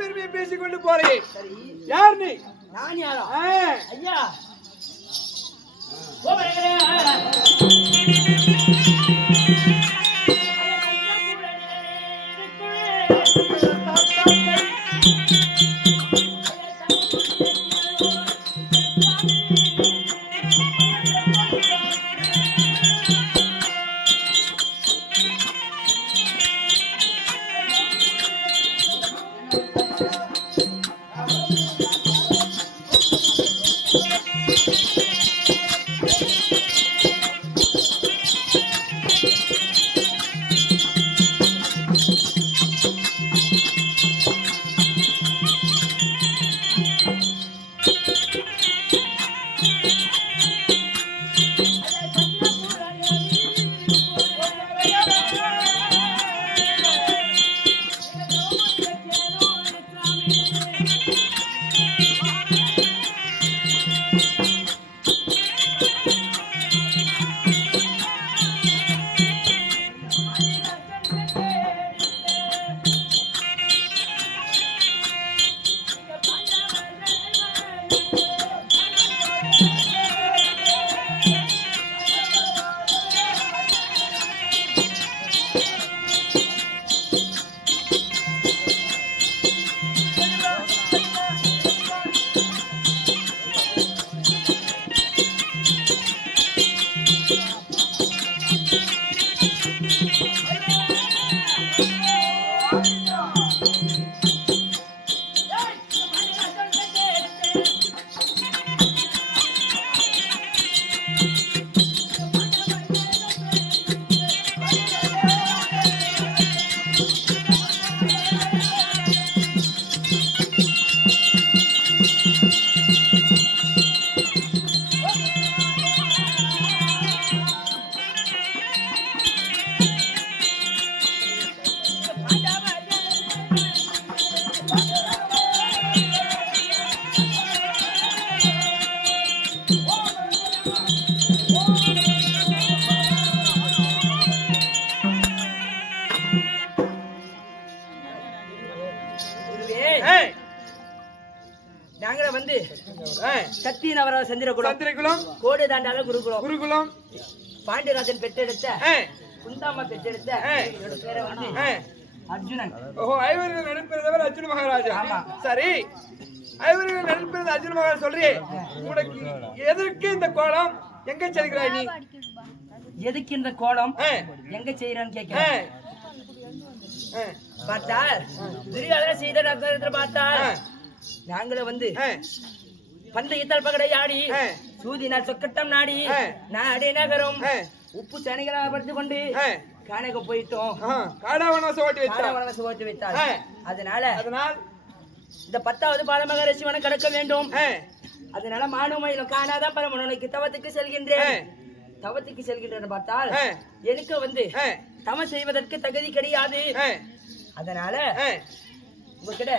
பெருமையை பேசிக்கொண்டு போறேன். யார் நீ? நான் யாரா? ஐயா நாங்கள வந்து சத்திய நவர சந்திரகுலம் கோடு தாண்டால குருகுலம் பாண்டியராஜன் பெற்றெடுத்த குந்தாமா பெற்றெடுத்த என்னோட பேரை வந்து அர்ஜுனன். ஓஹோ, ஐவர்கள் நடிப்பிறந்தவர் அர்ஜுன மகாராஜா. சரி, ஐவர்கள் நடிப்பிறந்த அர்ஜுன மகாராஜா சொல்றே, உனக்கு எதற்கு இந்த கோலம்? எங்க செல்கிறாய் நீ? எதுக்கு இந்த கோலம் எங்க செய்யறான்னு கேட்கிறேன். பார்த்தால் துரியோதன செய்த நகரத்துல பார்த்தால் நாங்கள வந்து பந்தயத்தால் பகடை ஆடி சூதினால் சொக்கட்டம் நாடி நாடே நகரம் உப்பு சனிகளாக படுத்து கொண்டு காணக போயிட்டோம். காடாவனவாசம் ஓட்டி வைத்தார். அதனால இந்த 10வது பாலமகர சிவனை கடக்க வேண்டும். அதனால மானுமையிலும் காணாத பரமனுக்கு தவத்துக்கு செல்கின்றேன் பார்த்தால் எனக்கு வந்து தவம் செய்வதற்கு தகுதி கிடையாது. அதனால உங்ககிட்ட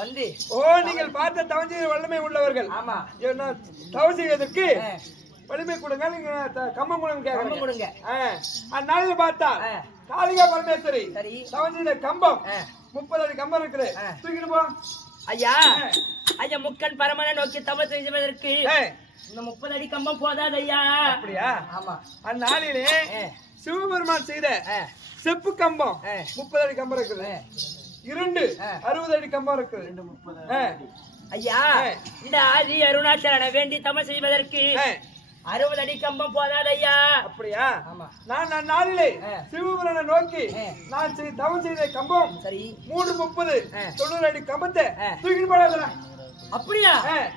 வந்து நீங்கள் பார்த்த தவம் செய்ய வல்லமை உள்ளவர்கள். ஆமா, தவம் செய்வதற்கு வலிமை கொடுங்க. நீங்க கம்பம் கொடுங்க. அந்நாளில் பார்த்தா காளிகா பரமேஸ்வரி தவம் செய்த கம்பம் 30 அடி கம்பம் இருக்குது. தூக்கிட்டு போ. ஐயா முக்கன் பரமனை நோக்கி தவம் செய்வதற்கு இந்த 30 அடி கம்பம் போதாது ஐயா. அப்படியா? ஆமா. அந்நாளிலே சிவபெருமான் செய்த செப்பு கம்பம் 30 அடி கம்பம் இருக்குது. 2 60 அடி கம்பம் இருக்குது. ஐயா, இந்த ஆதி அருணாச்சலனை வேண்டி தவம் செய்வதற்கு 60 அடி கம்பம் போதாது ஐயா. அப்படியா? ஆமா. நான் நாளிலே சிவபெருமானை நோக்கி நான் தவம் செய்த கம்பம் சரி 330 90 அடி கம்பத்தை தூக்கி போடாத. அப்படியா?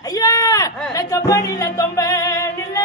ஐயா, கம்பனில தொம்பனில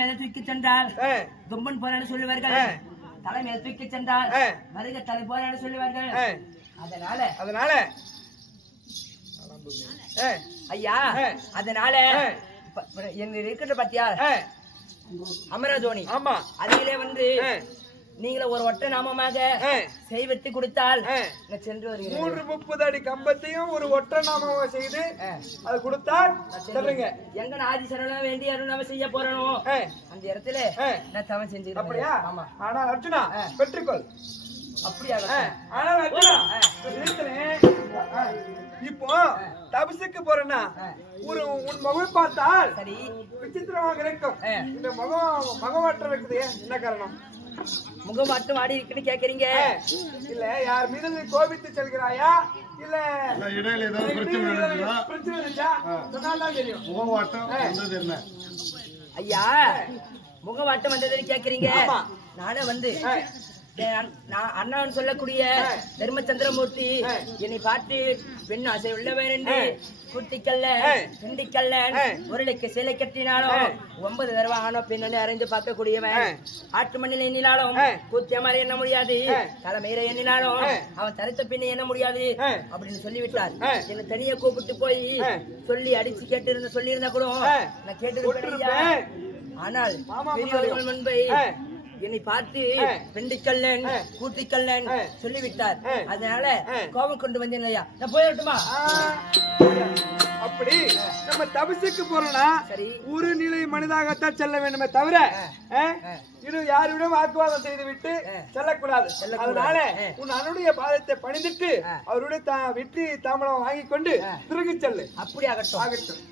மேல தூக்கி சென்றால் தும்பன் போறான்னு சொல்லுவார்கள், தலை மேல தூக்கி சென்றால் மருக தலை போறான்னு சொல்லுவார்கள். அதனால ஐயா, அதனால என்ன இருக்கிற பத்தியா அமரதோனி, ஆமா, அதிலே வந்து நீங்கள ஒரு ஒற்றை நாமமாக செய்வெட்டி கொடுத்தால் சென்று வருகிறேன். 330 அடி கம்பத்தையும் ஒரு ஒற்றை நாமமாக செய்து அது கொடுத்தால் சொல்லுங்க. எங்க ஆதிசரணம் வேண்டி அருணாம செய்ய போறனோ அந்த இடத்துல நான் தவம் செஞ்சு. அப்படியா? ஆமா. ஆனா அர்ஜுனா பெற்றுக்கொள். அப்படியா? ஆனா அர்ஜுனா இப்போ தபசுக்கு போறேன்னா ஒரு உன் முகம் பார்த்தால் சரி விசித்திரமாக இருக்கும். இந்த முகமாற்றம் இருக்குது, என்ன காரணம்? முகம் மட்டும் ஆடி இருக்குன்னு கேக்குறீங்க. இல்ல யார் மீது கோபித்து செல்கிறாயா, இல்ல இடையில ஏதாவது பிரச்சனை இருந்துச்சா சொன்னால்தான் தெரியும். முகவாட்டம் என்ன ஐயா? முகவாட்டம் வந்ததுன்னு கேக்குறீங்க. நானே வந்து அண்ணான்னு சொல்லக்கூடிய தர்மச்சந்திரமூர்த்தி என்னை பார்த்து பெண் ஆசை உள்ளவன் என்று குட்டிக்கல்ல திண்டிக்கல்ல உருளைக்கு சிலை கட்டினாலும் 9 தடவை ஆனோ பெண்ணு அறிந்து பார்க்கக்கூடியவன். ஆட்டு மண்ணில் எண்ணினாலும் கூத்தியமாரி எண்ண முடியாது, தலைமையில எண்ணினாலும் அவன் தரித்த பெண்ணை எண்ண முடியாது அப்படின்னு சொல்லிவிட்டார். என்னை தனியா கூப்பிட்டு போய் சொல்லி அடிச்சு கேட்டு சொல்லி இருந்தா கூட நான் கேட்டு. ஆனால் பெரியவர்கள் முன்பை என்னை பார்த்து வெண்டிக்கல்லன் கூத்திக்கல்லன் சொல்லிவிட்டார். அதனால கோபம் கொண்டு வந்தேன் ஐயா. நான் போயிடட்டுமா? அப்படி நம்ம தபசுக்கு போறோம்னா ஒரு நிலை மனிதாகத்தான் செல்ல வேண்டுமே தவிர இது யாரிடம் வாக்குவாதம் செய்து விட்டு செல்லக்கூடாது. அதனால உன் அனுடைய பாதத்தை பணிந்துட்டு அவருடைய வெற்றி தாம்பலம் வாங்கி கொண்டு திரும்பி செல்லு. அப்படி ஆகட்டும். ஆகட்டும்.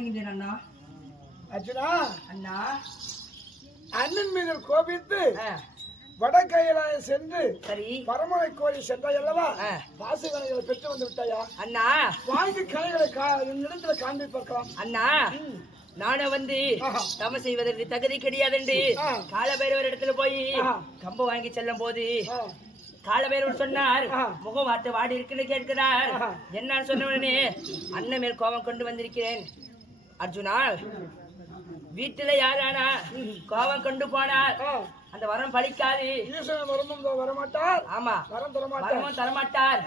வருகின்றேன் அண்ணா. அர்ஜுனா அண்ணா அண்ணன் மீது கோபித்து வட கையிலாய சென்று சரி பரமலை கோயில் சென்றாய் அல்லவா பாசு கலைகளை பெற்று வந்து விட்டாயா அண்ணா? வாங்கி கலைகளை இடத்துல காண்பி பார்க்கலாம் அண்ணா. நானும் வந்து தம செய்வதற்கு தகுதி கிடையாதுண்டு காலபைரவர் இடத்துல போய் கம்பு வாங்கி செல்லும் போது காலபைரவர் சொன்னார் முகம் வார்த்தை வாடி இருக்குன்னு கேட்கிறார். என்னன்னு சொன்ன உடனே அண்ணன் மேல் கோபம் கொண்டு வந்திருக்கிறேன். அர்ஜுனா வீட்டுல யாரானா கோபம் கொண்டு போனார் அந்த வரம் பலிக்காது. வரமாட்டார். ஆமா வரமும் தரமாட்டார்.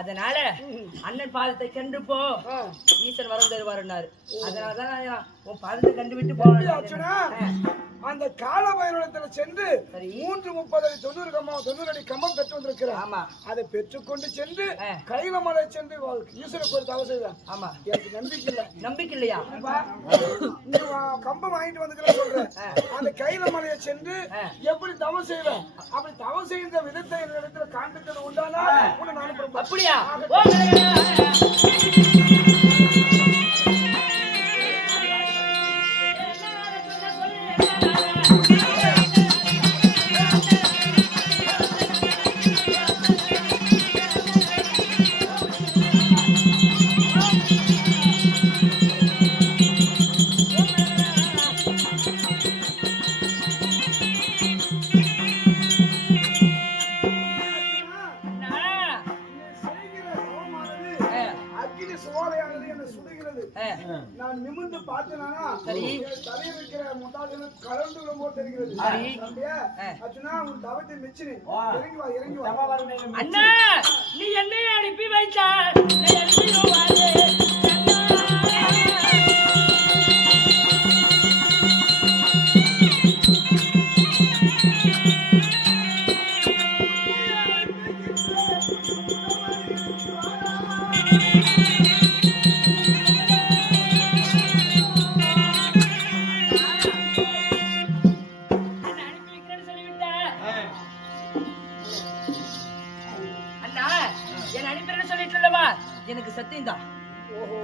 அதனால அண்ணன் பாதத்தை கண்டு போ ஈசன் வரம் தருவாருன்னாரு. அதனாலதான் உன் பாதத்தை கண்டு விட்டு போன அந்த கால பைரவத்துல சென்று 330 அடி கம்பம் பெற்று வந்திருக்கிறார். ஆமா அதை பெற்றுக்கொண்டு சென்று கைலமலை சென்று ஈஸ்வர கோயில் தவ செய்தார். ஆமா எனக்கு நம்பிக்கை இல்லையா? கம்பம் வாங்கிட்டு வந்து சொல்றேன். அந்த கைலமலையை சென்று எப்படி தவம் செய்வேன் அப்படி தவம் செய்த விதத்தை இடத்துல காண்பித்தது உண்டானா நானும் அப்படியா? நான் நிமிர்ந்து பார்த்தேனா தலையை வைக்கிற முட்டாள்கள் கலந்து விடும்போது தெரிகிறது. அர்ஜுனா உன் தவத்தை மெச்சினி இறங்கி வா அண்ணா. நீ என்னை அனுப்பி வைத்தார் எனக்கு சத்தியம் தான். ஓஹோ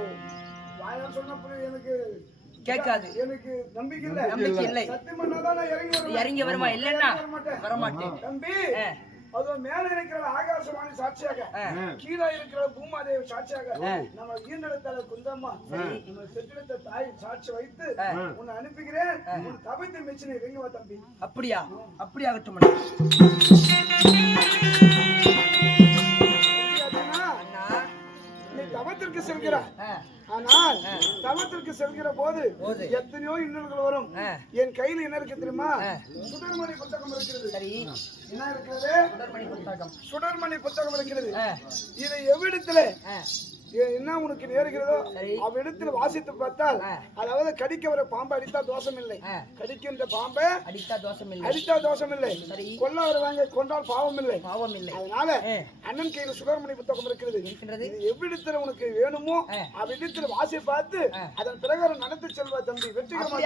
வாயால் சொன்னப்ப எனக்கு கேட்காது. எனக்கு நம்பிக்கை இல்லை. சத்தியம் பண்ணாதான் நான் இறங்கி வருமா? இல்லன்னா வரமாட்டேன் தம்பி. அது மேல இருக்கிற ஆகாசவாணி சாட்சியாக கீழே இருக்கிற பூமாதேவி சாட்சியாக நம்ம ஈண்டெடுத்தால குந்தம்மா நம்ம செட்டிடத்த தாய் சாட்சி வைத்து உன்னை அனுப்புகிறேன். உன் தபத்தை மெச்சினை இறங்கி வா தம்பி. அப்படியா? அப்படி ஆகட்டும். தவத்திற்கு செல்கிறார். ஆனால் தவத்திற்கு செல்கிற போது எத்தனையோ இன்னல்கள் வரும். என் கையில என்ன இருக்கு தெரியுமா? சுடர்மணி புத்தகம் இருக்கிறது. என்ன இருக்கிறது? சுடர்மணி புத்தகம் இருக்கிறது. இதை எவ்விடத்துல என்ன உனக்கு நேருகிறதோ அவ்விடத்தில் வாசித்து பார்த்தால் அதாவது கடிக்க வர பாம்பை அடித்தா தோஷம் இல்லை. கடிக்கின்ற பாம்பை அடித்தா தோஷம் இல்லை. கொல்ல வருவாங்க கொண்டால் பாவம் இல்லை. அதனால அண்ணன் கையில சுடர்மணி புத்தகம் இருக்கிறது. இது எவ்விடத்துல உனக்கு வேணுமோ அவ்விடத்தில் வாசி பார்த்து அதன் பிரகாரம் நடத்தி செல்வா தம்பி. வெற்றிகரமாக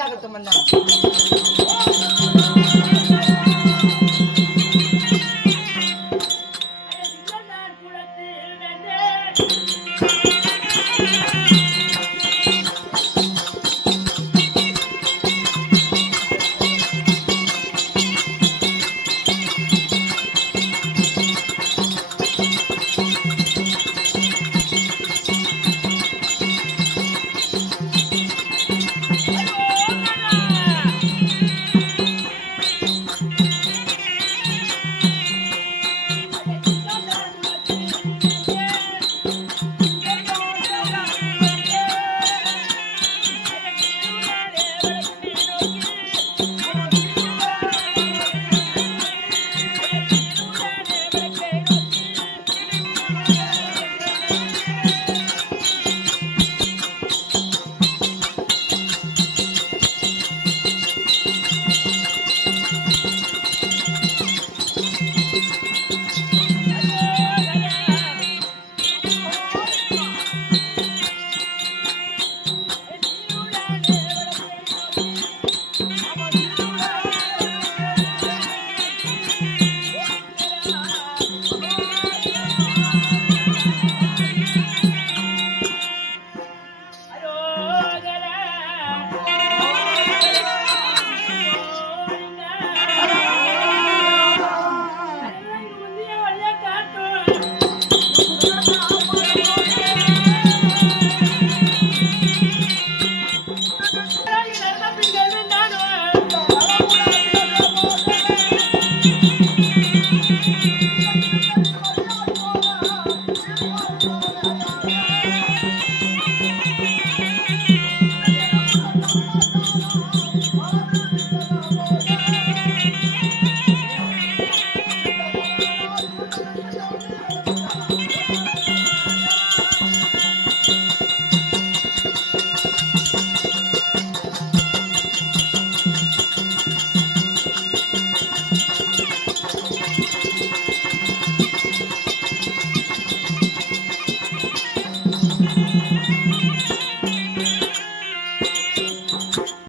ஆ